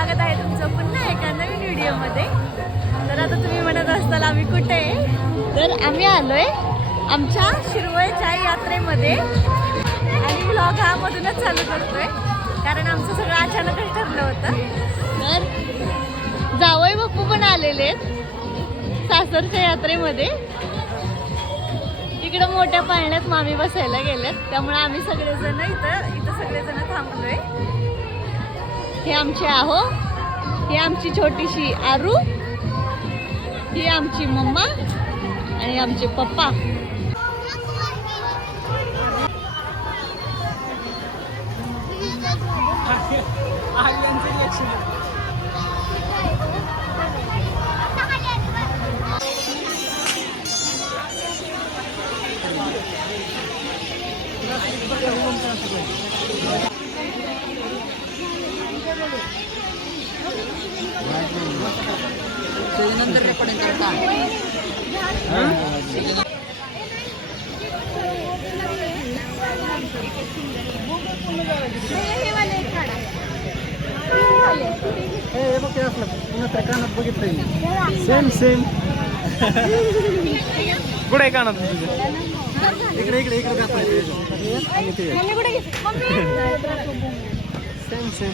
स्वागत आहे तुमचं पुन्हा एका नवीन व्हिडिओमध्ये. तर आता तुम्ही म्हणत असताल आम्ही कुठे आहे? तर आम्ही आलोय आमच्या शिरवळच्या यात्रेमध्ये. आणि ब्लॉग हा मधूनच चालू करतोय कारण आमचं सगळं अचानकच ठरलं होतं. तर जावई बाप्पू पण आलेले आहेत सासरच्या यात्रेमध्ये. इकडं मोठ्या पाळण्यात मामी बसायला गेल्यात त्यामुळे आम्ही सगळेजण इथं इथं सगळेजण थांबलोय. हे आमचे आहो. ही आमची छोटीशी आरू. ही आमची मम्मा आणि आमचे पप्पा. सेम सेम कुठे आहे कानात तुझं इकडे इकडे इकडे जाता येतं. आणि ते सेम सेम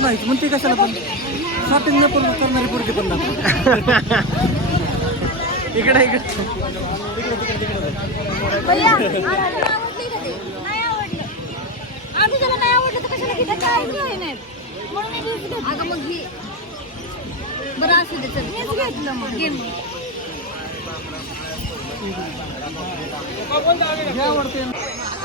नाही म्हणते कशाला पण शॉपिंग न पण करणारी पोरगी पण दाखव. इकडे इकडे. अगं मग घे. बरं असू दे चल. मीच घेतलं मग. घे मग.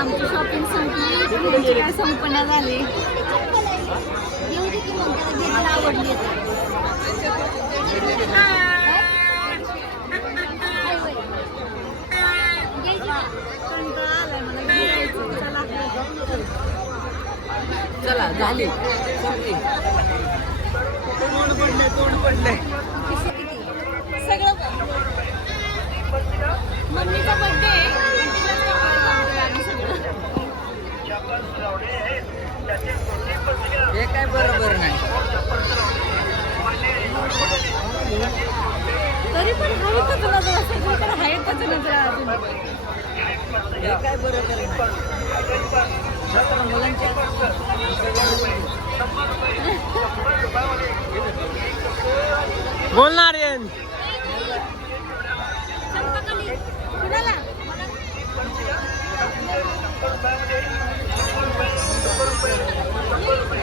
आमची शॉपिंग संपली. काय संपन्न झाली? येऊ दे की मग त्याला घ्यायला आवडली चला झाली. तोंड पडले तोंड पडले सगळं मम्मीचा बर्थडे आम्ही सगळं हे काय बरोबर नाही. तरी पण आहेतच नजर सगळीकडे आहेतच नजर अजून. हे काय बरोबर नाही. सतरा मुलांच्या बोल ना आर्यन. चंपाकली कुणाला?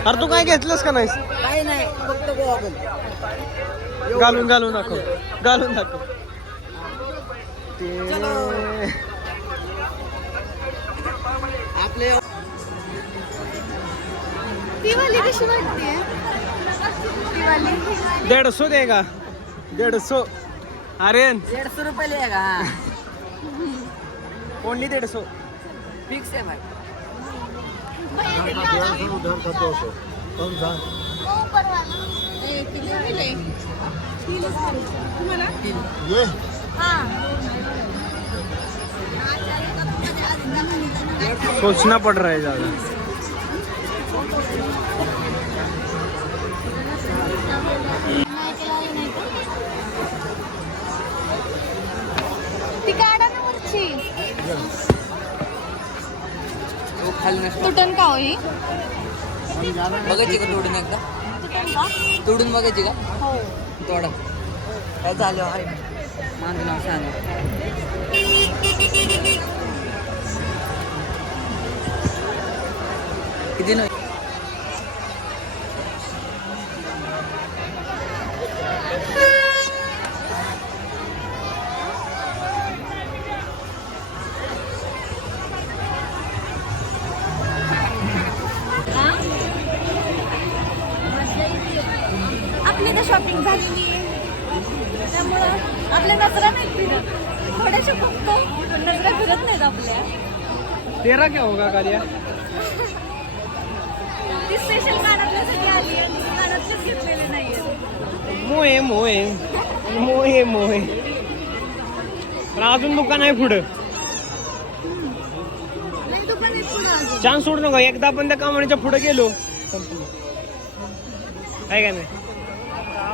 अरे तू काय घेतलंस का नाहीस? काय नाही फक्त गोवागल घालून घालून दाखव. घालून दाखव. ते आपले कशी वाटते? दीडशे दे का? दीडशे. आर्यन दीडशे रुपये आहे का? ओनली दीडशे? फिक्स आहे भाई. हा. सोचना पड़ रहा है ज्यादा ती काढा ना वरची तो खाली नसतो तुटन का होई? बघायची का तोडून एकदा? तोडून बघायची का? हो. तोडा. काय झालं आहे? माझं नाव सांग. किती नाही शॉपिंग झालेली आहे. त्यामुळं आपल्या नजरा नाही फिरत. थोड्याशा फक्त नजरा फिरत नाहीत आपल्या. तेरा क्या होगा कालिया ती स्पेशल कानातल्यासाठी आली आणि कानातलेच घेतलेले नाही मोहे मोहे. मोहे मोहे. पण अजून दुकान आहे पुढं. नाही दुकान आहे पुढं अजून. चान्स सोडू नका. एकदा आपण त्या कामाणीच्या पुढे गेलो. काय काय नाही?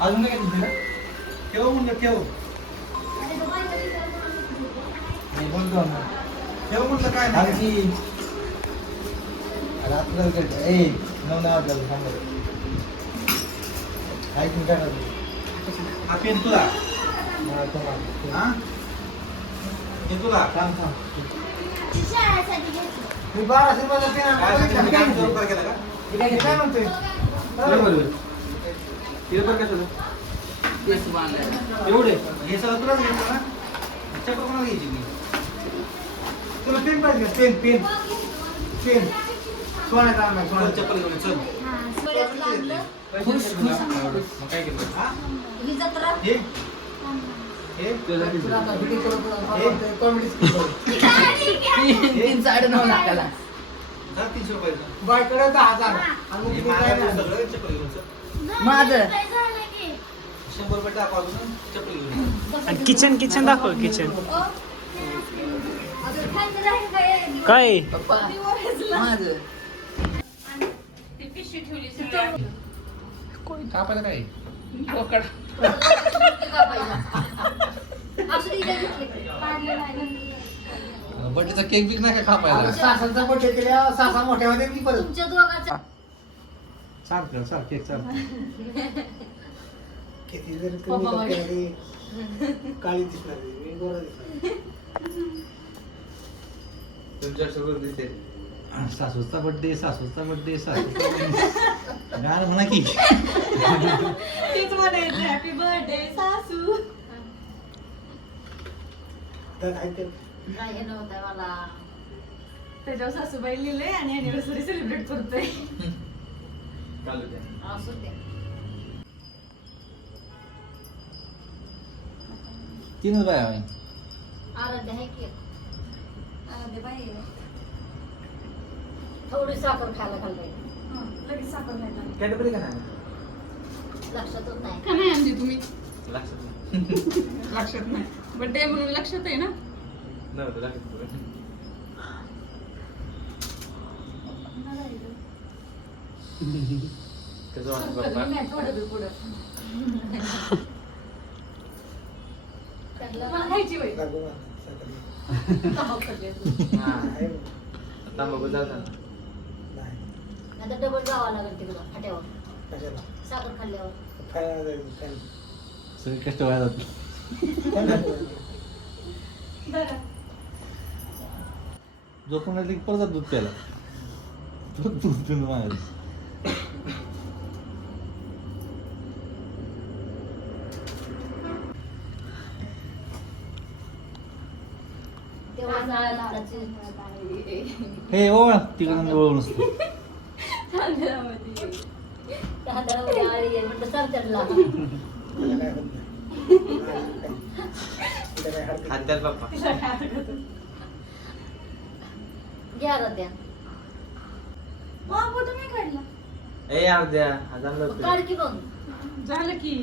अजून काय घेतलं ठेव म्हणलं ठेव बोलतो ठेव म्हणलं काय नाही रात्र ए नऊ नऊ वाजलं सांगा ऐकून काय हा पेन तुला हा. हे तुला थांब थांब. मी बाराशे रुपयाला पेन आणला. काय? काय म्हणतोय? तेच बांधलं एवढे? हे सगळं तुलाच घ्यायचं ना? कोणाला घ्यायची मी? तुला पेन पाहिजे का? Pen pen. पेन. सोन्याचा आणलाय सोन्याचा. चप्पल घेऊन ये, चल. खुश खुश मग काय केलं? हा? ही जत्रा हे? तीन साडे नऊ लाखाला जा तीनशे रुपयाचं बायकडे दहा हजार आणि हे मग माझं काय आहे नाही. सगळं चप्पल घेऊन चल माझं शंभर रुपये टाका अजून चप्पल घेऊन ये. आणि किचन किचन दाखव किचन काय पप्पा माझं कापायला काय बोकड बर्थडेचा केक बिक नाही का कापायला? सासांचा बर्थडे केल्या सासा मोठ्या होत्या की परत. तुमच्या दोघांचा. केक चाल किती जरी कमी काळी दिसणार नाही. मी गोरा दिसणार तुमच्या सगळं दिसते सासूचा बर्थडे सासूचा बर्थडे सासूचा गाणं म्हणा की. म्हणायचं हॅपी बर्थडे सासू तर ऐकत त्याच्यावर सासूबाई लिहिले आणि अॅनिव्हर्सरी सेलिब्रेट करतोय. तीनच बाय आहे थोडी साखर खायला घालवाय लगेच साखर घ्यायला कॅडबरी का नाही लक्षातच नाही. का नाही आणली तुम्ही? लक्षात नाही. लक्षात नाही. बर्थडे म्हणून लक्षात आहे ना? नव्हतं लक्षात कसं वाटतं पप्पा मला खायची होय लागू सकाळी आहे तांबाखू जाता नाही. आता डबल जावं लागेल तिकडं फाट्यावर. कशाला? साखर खाल्ल्यावर. जाईल काय सगळे कष्ट व्हायला बरं. झोपून राहिली की परत दूध प्यायला. दूध दूध तेव्हा लाडाची हे ओळख तिकडं ओळख नसतो तांदळामध्ये हाताला आळी आहे म्हटलं चल त्यांना मला काय होत नाही तिला काय हरकत नाही. खात्यात नाही. घ्या रे त्या. हा फोटो नाही काढला. ए अर्ध्या हजार काढ की बघ झालं की.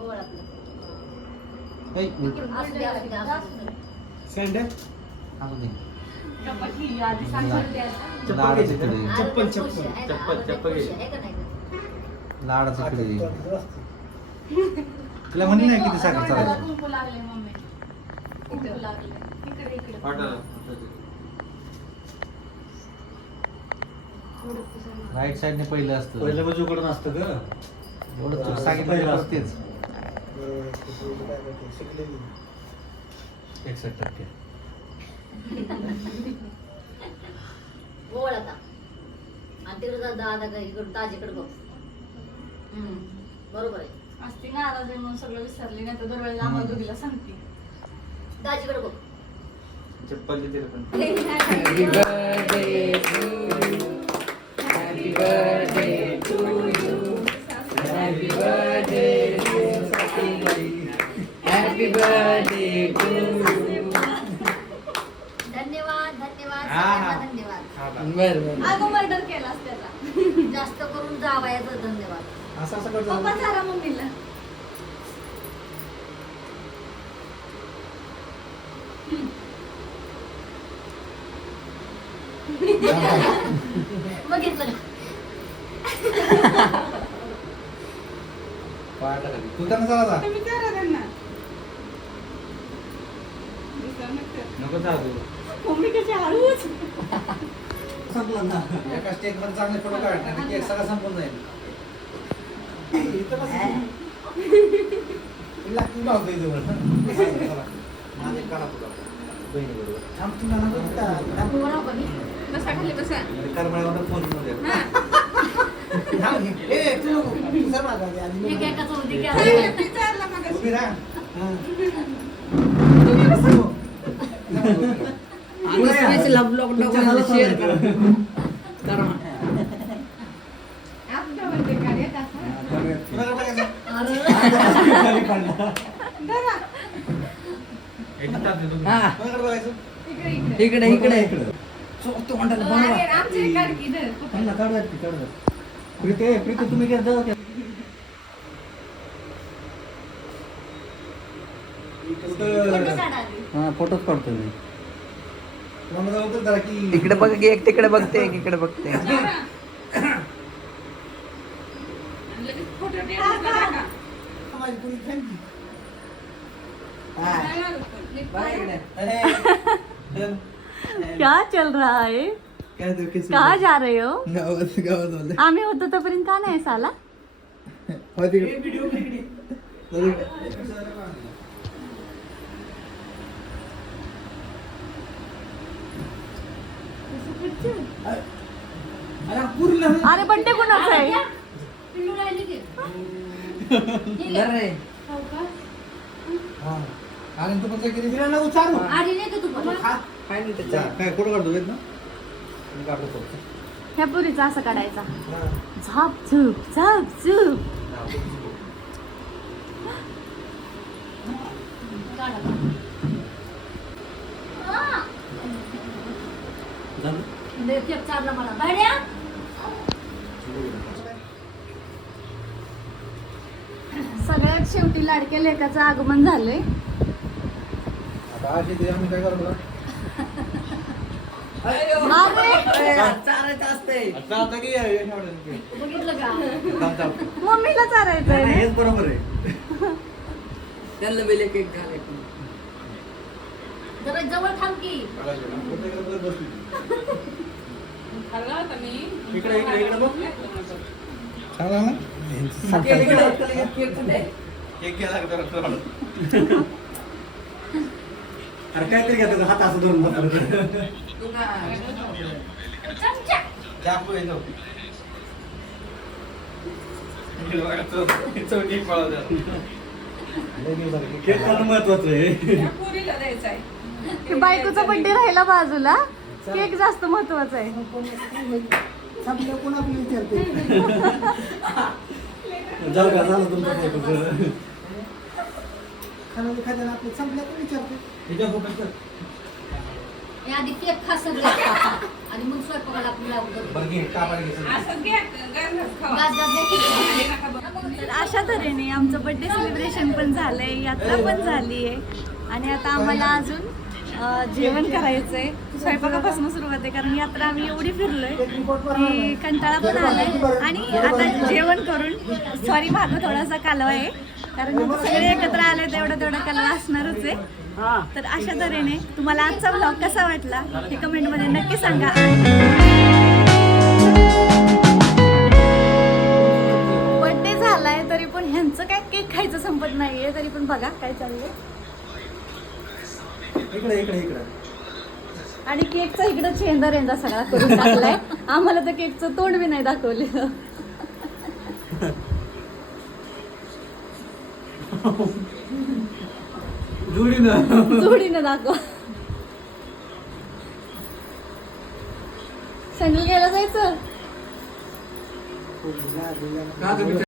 ओळ आपलं ए असू दे. लाडाचं किडे चप्पल, चप्पल. ना, चप्पल, गं? लाडाचं किडे असते. तुला म्हणली नाही किती साखर चालायचं? कुंकू लागले मम्मी. कुंकू लागले. इकडे इकडे. राईट साईडने पहिलं असतं. पहिल्या बाजूकडून असतं ग. एवढं चूक सांगितलं तर तेच एकसष्ट टक्के ओळ आता आणि तिकडे जा दादा इकडे दाजीकडे बघ. हम्म, बरोबर आहे. असते नाराज आहे म्हणून सगळं विसरली नाही तर दरवेळेला आम्हाला दोघीला सांगते. दाजीकडे बघ. चप्पल देते पण. बर बर. अगं मर्डर केलास त्याचा जास्त करून जावायचं धन्यवाद. असं असं पप्पा करतो झाला मम्मीला बघितलं का तू त्यांना चला जा तुम्ही करा त्यांना. नको जाऊ मम्मी कशी हळूच. संपलं ना एका स्टेजमध्ये चांगले फोटो काढ नाही केक सगळा संपून जाईल इथं बस. तिला तू लावतो इथं वर. चला. माझे करा तुला. बहिणीबरोबर. थांब तुला नको तिथं. थांब. बरोबर का? बसा खाली बसा करमळ्यावर फोनमध्ये. ए, तू सर आधी. एक की. उभी राहा. स्पेशल ब्लॉग शेअर करा बघायचं? इकडे इकडे. इकडे इकडे चो- तोंडाला बनवा काढूयात की काढूयात. प्रीती प्रीती तुम्ही काय? जाऊ. हा फोटोच काढतो मी कोणाला जाऊ तर जरा की इकडे बघ की एक तिकडे बघते एक इकडे बघते धरा. आणि लगेच फोटो टेबलला टाका. माझी पुरी खाली. नाही लागत पण. नीट पाय. अरे. क्या चल रहा है काय तर किस कहा जा रहे हो गावात गावात आलं आम्ही होतो तोपर्यंत का नाही साला अरे बड्डे कुणाचा आहे? तू पण केली तिला तू पण? काय नाही त्याच्या. काय फोटो काढतो येत ना? मी काढतो. ह्या पुरीचा असं काढायचा. झाप झूप झाप झूप. काढा. झालं? मला बाड्या सगळ्यात शेवटी लाडक्या लेकाचं आगमन झालंय. आता अशी ते आम्ही काय करतो? अरे चारायचं असते आता आता की हे ठेवलं ते. बघितलं का? थांब, थांब. मम्मीला चारायचंय ना? हेच बरोबर आहे. त्यांना बेले केक घालायचं. जरा जवळ थांब की फोटो करत बसली. खाल्ला होता मी. इकडे, इकडे, इकडे बघ. चांगला ना? केक इकडे, केक कुठे? केक घ्यायला लागतो जरा थोडं. अरे काहीतरी घ्या तुझा हात असं धरून बसलं तू काय? चाकू आहे तो. इकडे बघा, चौ- चौथी पळावं जरा. केक खाणं महत्वाचं आहे या पोरीला द्यायचा आहे. की बायकोचा बड्डे राहिला बाजूला केक जास्त महत्त्वाचा आहे संपलं कोण आपलं विचारते जाऊ का झालं तुमचं आपलं संपलं कोण विचारते हे आधी केक खा सगळं आणि मग स्वयंपाकाला आपण लागू करू बरं घे कापायला घे सगळं. असं घ्या, गार घास खावा. गास गास दे की. नका बघ. तर अशा तऱ्हेने आमचं बड्डे सेलिब्रेशन पण झालंय यात्रा पण झाली आहे आणि आता आम्हाला अजून जेवण करायचं आहे स्वयंपाकापासून सुरुवात आहे कारण यात्रा आम्ही एवढी फिरलोय की कंटाळा पण आलाय. आणि आता जेवण करून सॉरी भाग थोडासा कालवा आहे कारण सगळे एकत्र आले तेवढं तेवढं कालवा असणारच आहे. तर अशा तऱ्हेने तुम्हाला आजचा ब्लॉग कसा वाटला हे कमेंटमध्ये नक्की सांगा. बड्डे झालाय तरी पण ह्यांचं काय केक खायचं संपत नाहीये तरी पण बघा काय चाललंय. इकडे इकडे इकडे. आणि केकचा इकडं चेंदा रेंदा सगळा करून टाकलाय. आम्हाला तर केकचं तोंड बी नाही दाखवलं जोडीनं. जोडीनं दाखव. सँडल घ्यायला जायचं? का तुम्ही